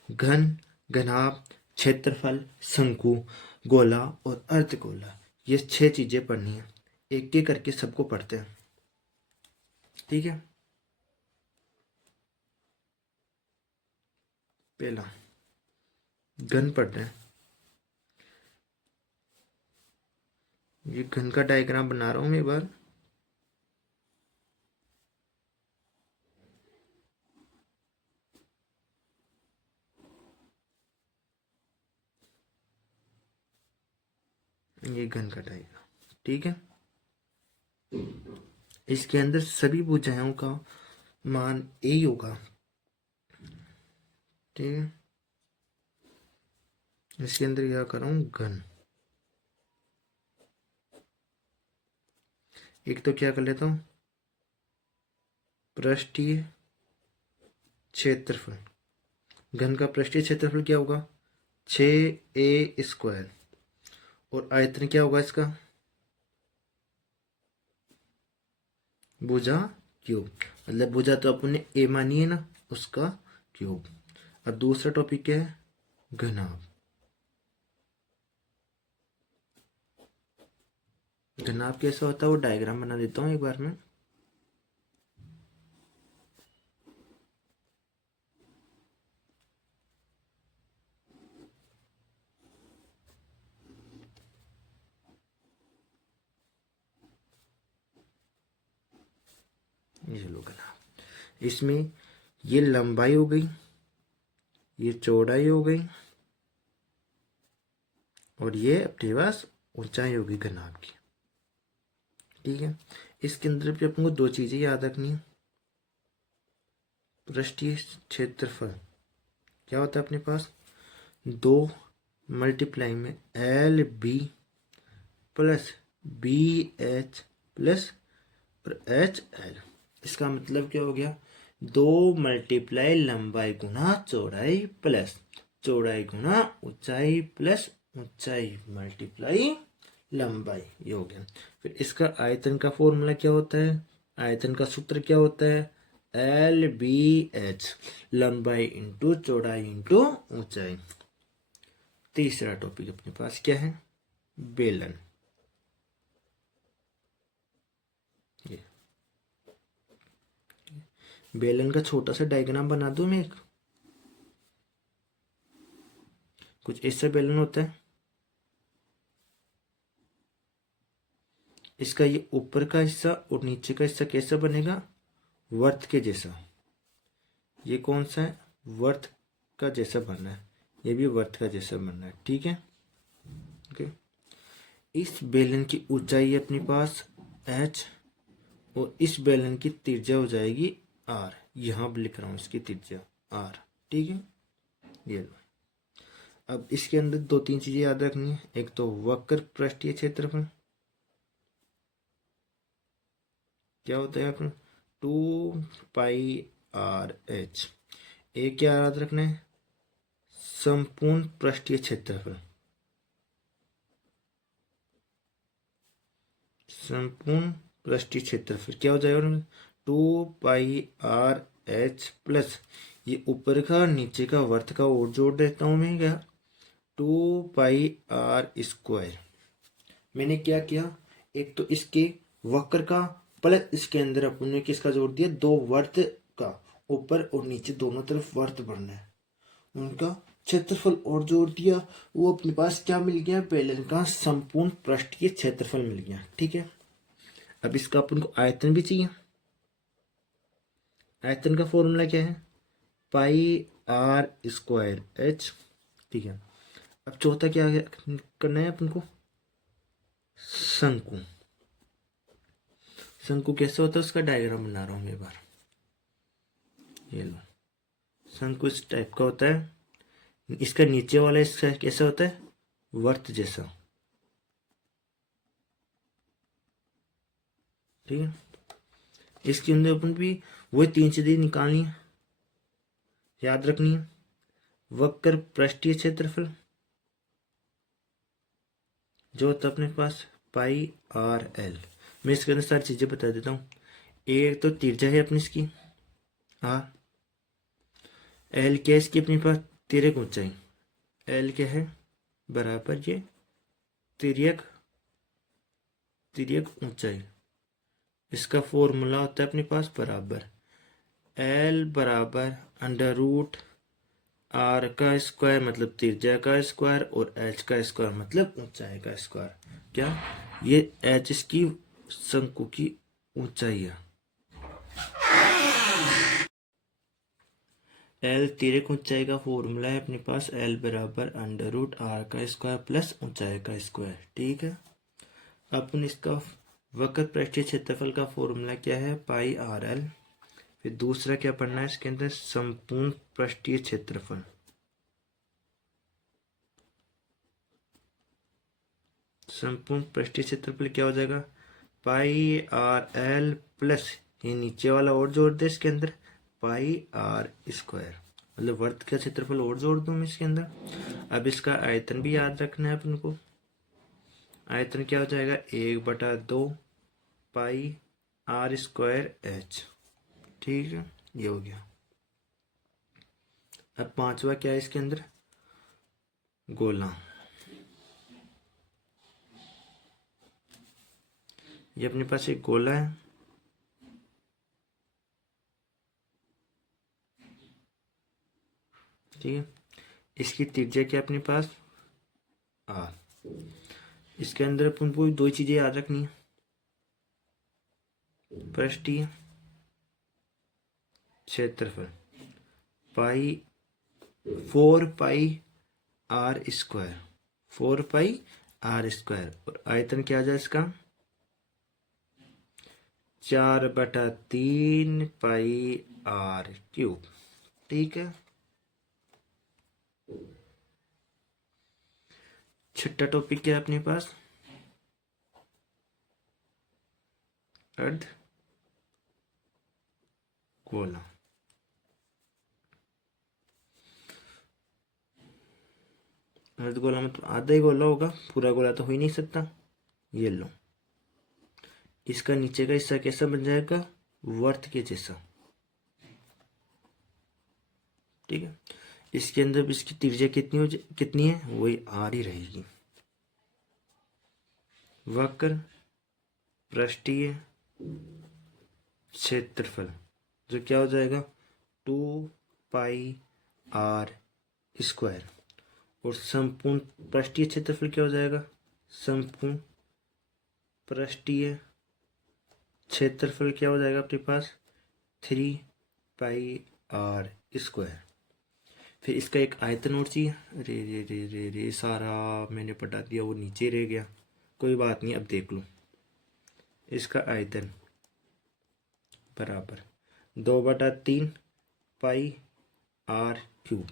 घन, घनाभ, क्षेत्रफल, शंकु, गोला और अर्धगोला। ये 6 चीजें पढ़नी है, एक एक करके सबको पढ़ते हैं, ठीक है। पहला घन पढ़ रहे हैं, ये घन का डायग्राम बना रहा हूं मैं एक बार, ये घन का डायग्राम, ठीक है। इसके अंदर सभी भुजाओं का मान ए ही होगा, ठीक है। इसके अंदर क्या कर रहा हूं, घन, एक तो क्या कर लेता हूं, पृष्ठीय क्षेत्रफल, घन का पृष्ठीय क्षेत्रफल क्या होगा 6a²। और आयतन क्या होगा इसका भुजा क्यूब, मतलब भुजा तो अपन ने ए मानी है ना, उसका क्यूब। अब दूसरा टॉपिक क्या है घनाभ। घनाभ कैसा होता है वो डायग्राम बना देता हूँ एक बार में। ये लो घनाभ, इसमें ये लंबाई हो गई, ये चौड़ाई हो गई, और ये अपने पास ऊंचाई होगी घनाभ की। ठीक है, इसके अंदर भी अपन को दो चीजें याद रखनी है। पृष्ठीय क्षेत्रफल क्या होता है अपने पास 2 मल्टीप्लाई में L B plus B H plus और एच एल। इसका मतलब क्या हो गया 2 मल्टीप्लाई लंबाई गुना चौड़ाई प्लस चौड़ाई गुना ऊंचाई प्लस ऊंचाई मल्टीप्लाई लंबाई, ये हो गया। फिर इसका आयतन का फॉर्मूला क्या होता है, आयतन का सूत्र क्या होता है एल बी एच, लंबाई इंटू चौड़ाई इंटू ऊंचाई। तीसरा टॉपिक अपने पास क्या है बेलन। ये बेलन का छोटा सा डायग्राम बना दूं मैं एक। कुछ ऐसा बेलन होता है, इसका ये ऊपर का हिस्सा और नीचे का हिस्सा कैसा बनेगा वर्त के जैसा। ये कौन सा है वर्त का जैसा बनना है, ये भी वर्त का जैसा बनना है। ठीक है, ओके। इस बेलन की ऊंचाई है अपने पास h, और इस बेलन की त्रिज्या हो जाएगी r। यहां लिख रहा हूं इसकी त्रिज्या r। ठीक है, ये लो। अब इसके अंदर दो तीन चीजें याद रखनी है। एक तो वक्र पृष्ठीय क्षेत्रफल क्या होता है अपना 2πr/h। एक क्या याद रखना है संपूर्ण पृष्ठीय क्षेत्रफल, संपूर्ण पृष्ठीय क्षेत्रफल क्या हो जाएगा 2πr/h प्लस ये ऊपर का नीचे का वर्त का और जोड़ देता हूं मैं क्या 2πr²। मैंने क्या किया एक तो इसके वक्र का प्लस इसके अंदर अपन ने किसका जोड़ दिया दो वर्त का, ऊपर और नीचे दोनों तरफ वर्त बनना है उनका क्षेत्रफल और जोड़ दिया। वो अपने पास क्या मिल गया बेलन का संपूर्ण पृष्ठीय क्षेत्रफल मिल गया। ठीक है, अब इसका अपन को आयतन भी चाहिए। आयतन का फॉर्मूला क्या है πr²h। ठीक है, अब चौथा क्या करना है अपन को शंकु। शंकु कैसे होता है उसका डायग्राम बना रहा हूं मैं एक बार। ये लो शंकु इस टाइप का होता है, इसका नीचे वाला इसका कैसा होता है वर्त जैसा। ठीक है, इसके अंदर अपन भी वही तीन चीजें निकालनी है याद रखनी है। वक्र पृष्ठीय क्षेत्रफल जो होता है अपने पास πr/l। मैं इसके अंदर सारी चीजें बता देता हूँ। एक तो त्रिज्या है अपनी इसकी r, l क्या है इसकी अपने पास तिर्यक ऊंचाई, l क्या है बराबर ये तिर्यक ऊंचाई। इसका फॉर्मूला होता है अपने पास बराबर l बराबर √r का स्क्वायर मतलब त्रिज्या का स्क्वायर और h का स्क्वायर मतलब ऊंचाई का स्क्वायर। क्या ये h इसकी शंकु की ऊंचाई है, l तिर्यक ऊंचाई का फॉर्मूला है अपने पास l बराबर √r का स्क्वायर प्लस ऊंचाई का स्क्वायर। ठीक है, अपन इसका वक्र पृष्ठीय क्षेत्रफल का फॉर्मूला क्या है πr/l। फिर दूसरा क्या पढ़ना है इसके अंदर संपूर्ण पृष्ठीय क्षेत्रफल, संपूर्ण पृष्ठीय क्षेत्रफल क्या हो जाएगा πr/l प्लस ये नीचे वाला और जोड़ दे इसके अंदर πr²। मतलब वर्त का क्षेत्रफल और जोड़ दूं मैं इसके अंदर। अब इसका आयतन भी याद रखना है अपन को। आयतन क्या हो जाएगा, 1/2 पाई आर स्क्वायर एच। ठीक है, ये हो गया। अब पांचवा क्या है इसके अंदर, गोला। ये अपने पास एक गोला है, ठीक है। इसकी त्रिज्या क्या अपने पास, आर। इसके अंदर अपन को दो चीजें याद रखनी है, पृष्ठीय क्षेत्रफल pi 4 pi r square, 4 pi r square, और आयतन क्या आ जाए इसका, 4/3 पाई आर क्यूब। ठीक है। छठा टॉपिक क्या है अपने पास, अर्ध गोला। अर्ध गोला मतलब आधा ही गोला होगा, पूरा गोला तो हो ही नहीं सकता। ये लो, इसका नीचे का हिस्सा कैसा बन जाएगा, वर्त के जैसा। ठीक है। इसके अंदर इसकी त्रिज्या कितनी है, वही आर ही रहेगी। वक्र पृष्ठीय क्षेत्रफल जो क्या हो जाएगा, 2 पाई आर स्क्वायर, और संपूर्ण पृष्ठीय क्षेत्रफल क्या हो जाएगा, संपूर्ण पृष्ठीय क्षेत्रफल क्या हो जाएगा अपने पास, 3 पाई आर स्क्वायर। फिर इसका एक आयतन और चाहिए। रे रे रे रे रे सारा मैंने पटा दिया, वो नीचे रह गया, कोई बात नहीं, अब देख लो। इसका आयतन बराबर 2/3 पाई आर क्यूब।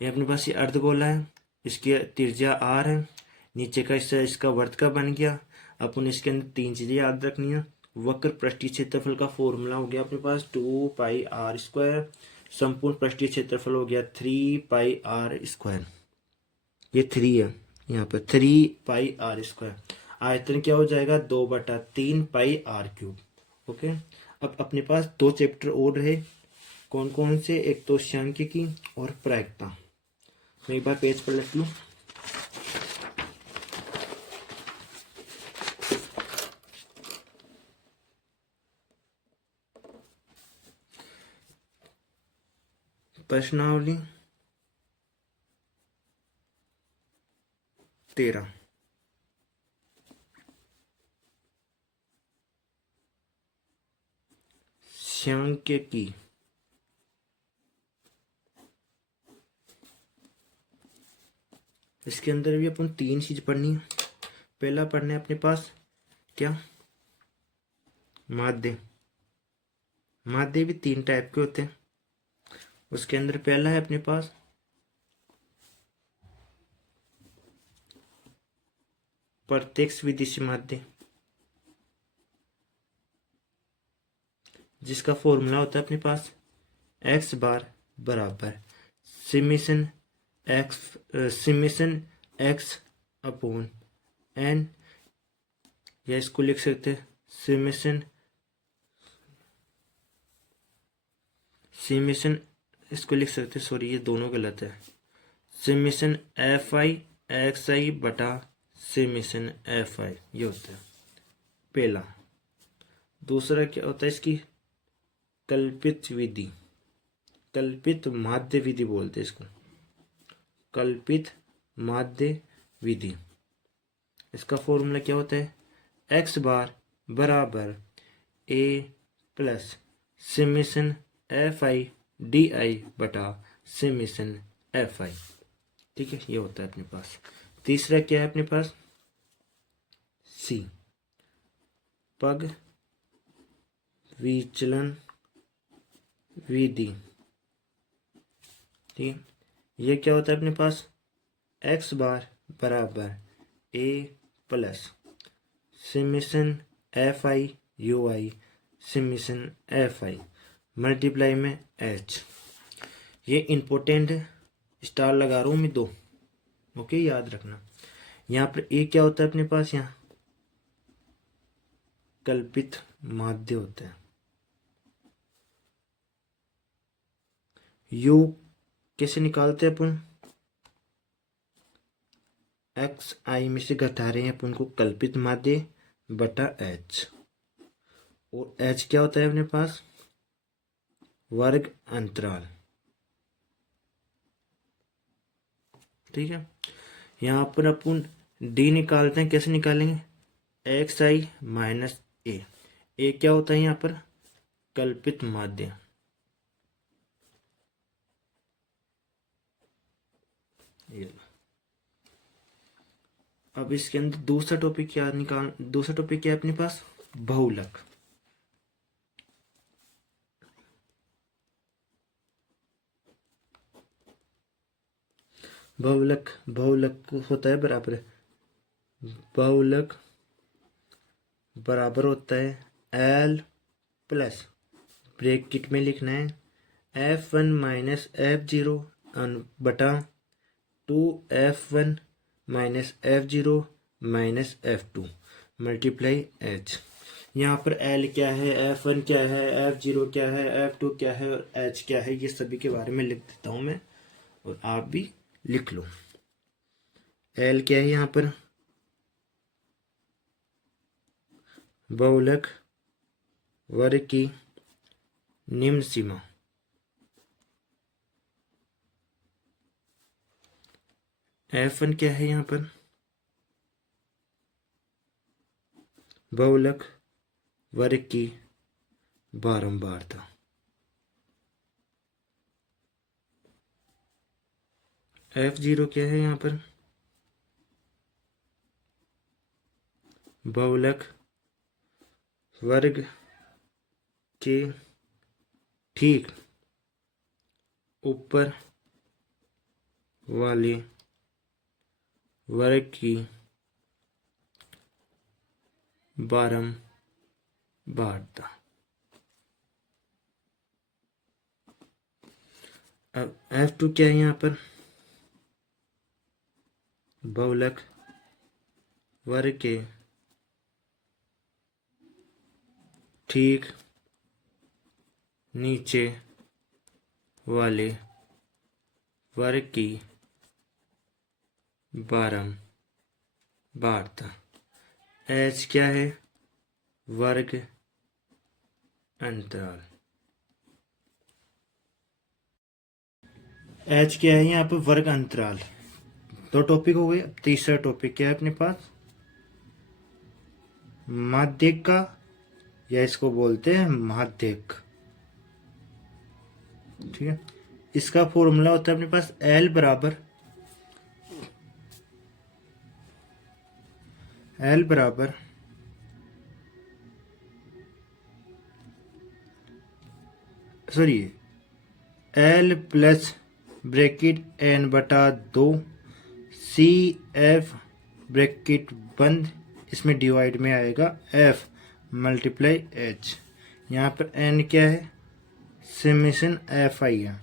ये अपने पास ये अर्धगोला है, इसकी त्रिज्या आर है, नीचे का हिस्सा इसका वर्त का बन गया। अपन इसके अंदर तीन चीजें याद रखनी है। वक्र पृष्ठीय क्षेत्रफल का फॉर्मूला हो गया अपने पास 2 पाई आर स्क्वायर, संपूर्ण पृष्ठीय क्षेत्रफल हो गया 3 पाई आर स्क्वायर। ये 3 है, यहाँ पर 3 पाई आर स्क्वायर। आयतन क्या हो जाएगा, 2/3 पाई आर क्यूब। ओके। अब अपने पास दो चैप्टर और रहे, कौन कौन से, एक तो सांख्यिकी और प्रायिकता। मैं एक बार पेज पर लिख लूं। प्रश्नावली 13, सांख्यिकी। इसके अंदर भी अपन तीन चीज पढ़नी है। पहला पढ़ना है अपने पास क्या, माध्य। माध्य भी 3 टाइप के होते हैं। उसके अंदर पहला है अपने पास प्रत्यक्ष विदिश माध्य, जिसका फॉर्मूला होता है अपने पास x बार बराबर सिमेशन x अपॉन n, या इसको लिख सकते हैं सिमेशन, इसको लिख सकते हैं, सॉरी ये दोनों गलत है, सिमेशन fi(xi) बटा सिमेशन fi, ये होता है पहला। दूसरा क्या होता है, इसकी कल्पित विधि, कल्पित माध्य विधि बोलते हैं इसको, कल्पित माध्य विधि। इसका फॉर्मूला क्या होता है, x बार बराबर a प्लस सिमेशन fi di बटा सिमेशन fi। ठीक है, ये होता है अपने पास। तीसरा क्या है अपने पास, c पग विचलन विधि। ठीक है, ये क्या होता है अपने पास, x बार बराबर a प्लस summation fi ui summation fi multiply में h। ये इम्पोर्टेंट है, स्टार लगा रहा हूँ मैं 2। ओके, याद रखना। यहाँ पर ए क्या होता है अपने पास, यहाँ कल्पित माध्य होता है। यू कैसे निकालते हैं अपन, एक्स आई में से घटा रहे हैं अपन को कल्पित माध्य बटा एच, और एच क्या होता है अपने पास, वर्ग अंतराल। ठीक है, यहाँ पर अपन डी निकालते हैं, कैसे निकालेंगे, एक्स आई माइनस ए क्या होता है यहाँ पर, कल्पित माध्य। अब इसके अंदर दूसरा टॉपिक क्या है अपने पास, बहुलक। बहुलक होता है बराबर, बहुलक बराबर होता है एल प्लस, ब्रैकेट में लिखना है F1 माइनस F0 बटा 2F1 minus F0 minus F2 multiply H। यहाँ पर L क्या है, F1 क्या है, F0 क्या है, F2 क्या है और H क्या है, ये सभी के बारे में लिख देता हूँ मैं, और आप भी लिख लो। L क्या है यहाँ पर, बहुलक वर्ग की निम्न सीमा। F1 क्या है यहाँ पर, बहुलक वर्ग की बारंबारता। F0 क्या है यहाँ पर, बहुलक वर्ग के ठीक ऊपर वाले वर्ग की बारंबारता। अब F2 क्या है यहाँ पर, बहुलक वर्ग के ठीक नीचे वाले वर्ग की बारंबारता। H क्या है, वर्ग अंतराल। H क्या है यहाँ पर, वर्ग अंतराल। दो टॉपिक हो गए, अब तीसरा टॉपिक क्या है अपने पास, माध्यक का, या इसको बोलते हैं माध्यक। ठीक है, इसका फॉर्मूला होता है अपने पास L बराबर sorry L plus bracket N बटा 2 CF ब्रैकेट बंद, इसमें डिवाइड में आएगा F मल्टीप्लाई H। यहाँ पर N क्या है, समेशन F आई है।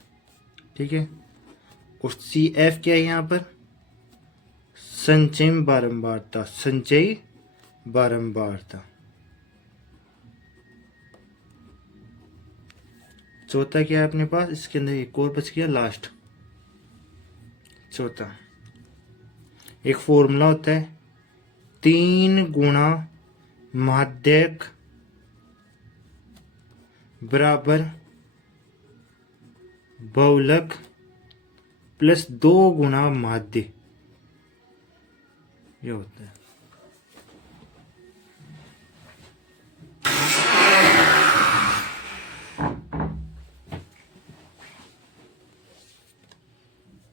ठीक है, और CF क्या है यहाँ पर, संचय बारंबारता। चौथा क्या है अपने पास, इसके अंदर एक और बच गया लास्ट, चौथा एक फॉर्मूला होता है 3 गुणा माध्यक बराबर बहुलक प्लस 2 गुणा माध्य, ये होता है।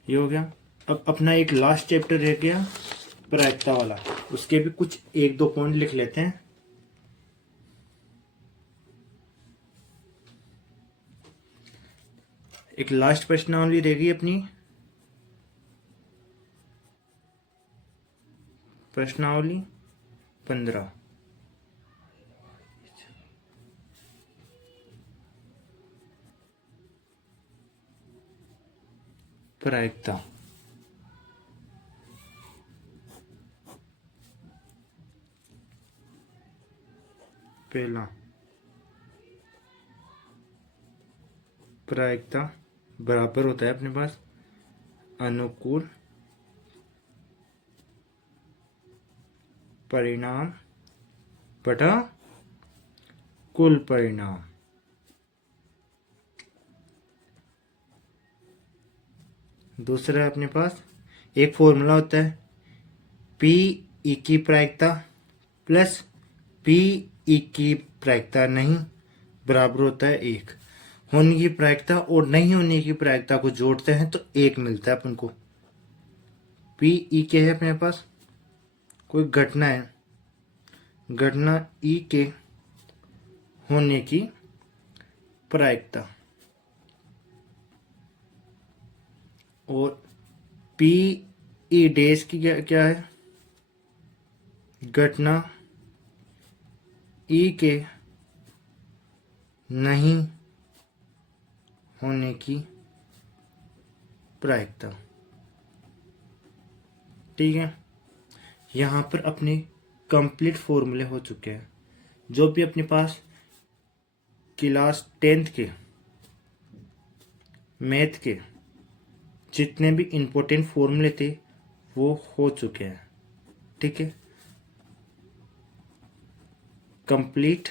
ये हो गया। अब अपना एक लास्ट चैप्टर रह गया प्रायिकता वाला, उसके भी कुछ 1-2 पॉइंट लिख लेते हैं। एक लास्ट प्रश्नावली रहेगी अपनी, प्रश्नावली 15। प्रायिकता। पहला प्रायिकता बराबर होता है अपने पास अनुकूल परिणाम बटा कुल परिणाम। दूसरा है अपने पास एक फॉर्मूला होता है पी ई की प्रायिकता प्लस पी ई की प्रायिकता नहीं बराबर होता है 1। होने की प्रायिकता और नहीं होने की प्रायिकता को जोड़ते हैं तो 1 मिलता है अपन को। पी ई के है अपने पास कोई घटना है, घटना ई के होने की प्रायिकता और पी ई डैश की क्या है, घटना ई के नहीं होने की प्रायिकता। ठीक है, यहाँ पर अपने कंप्लीट फॉर्मूले हो चुके हैं। जो भी अपने पास क्लास 10th के मैथ के जितने भी इम्पोर्टेंट फॉर्मूले थे वो हो चुके हैं। ठीक है, कंप्लीट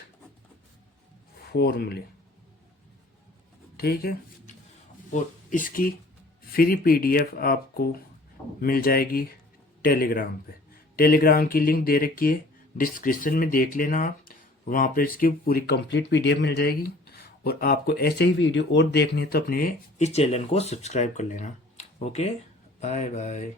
फॉर्मूले। ठीक है, और इसकी फ्री पीडीएफ आपको मिल जाएगी टेलीग्राम पे। टेलीग्राम की लिंक दे रखी है डिस्क्रिप्शन में, देख लेना आप, वहाँ पर इसकी पूरी कंप्लीट पीडीएफ मिल जाएगी। और आपको ऐसे ही वीडियो और देखनी है तो अपने इस चैनल को सब्सक्राइब कर लेना। Okay, bye bye.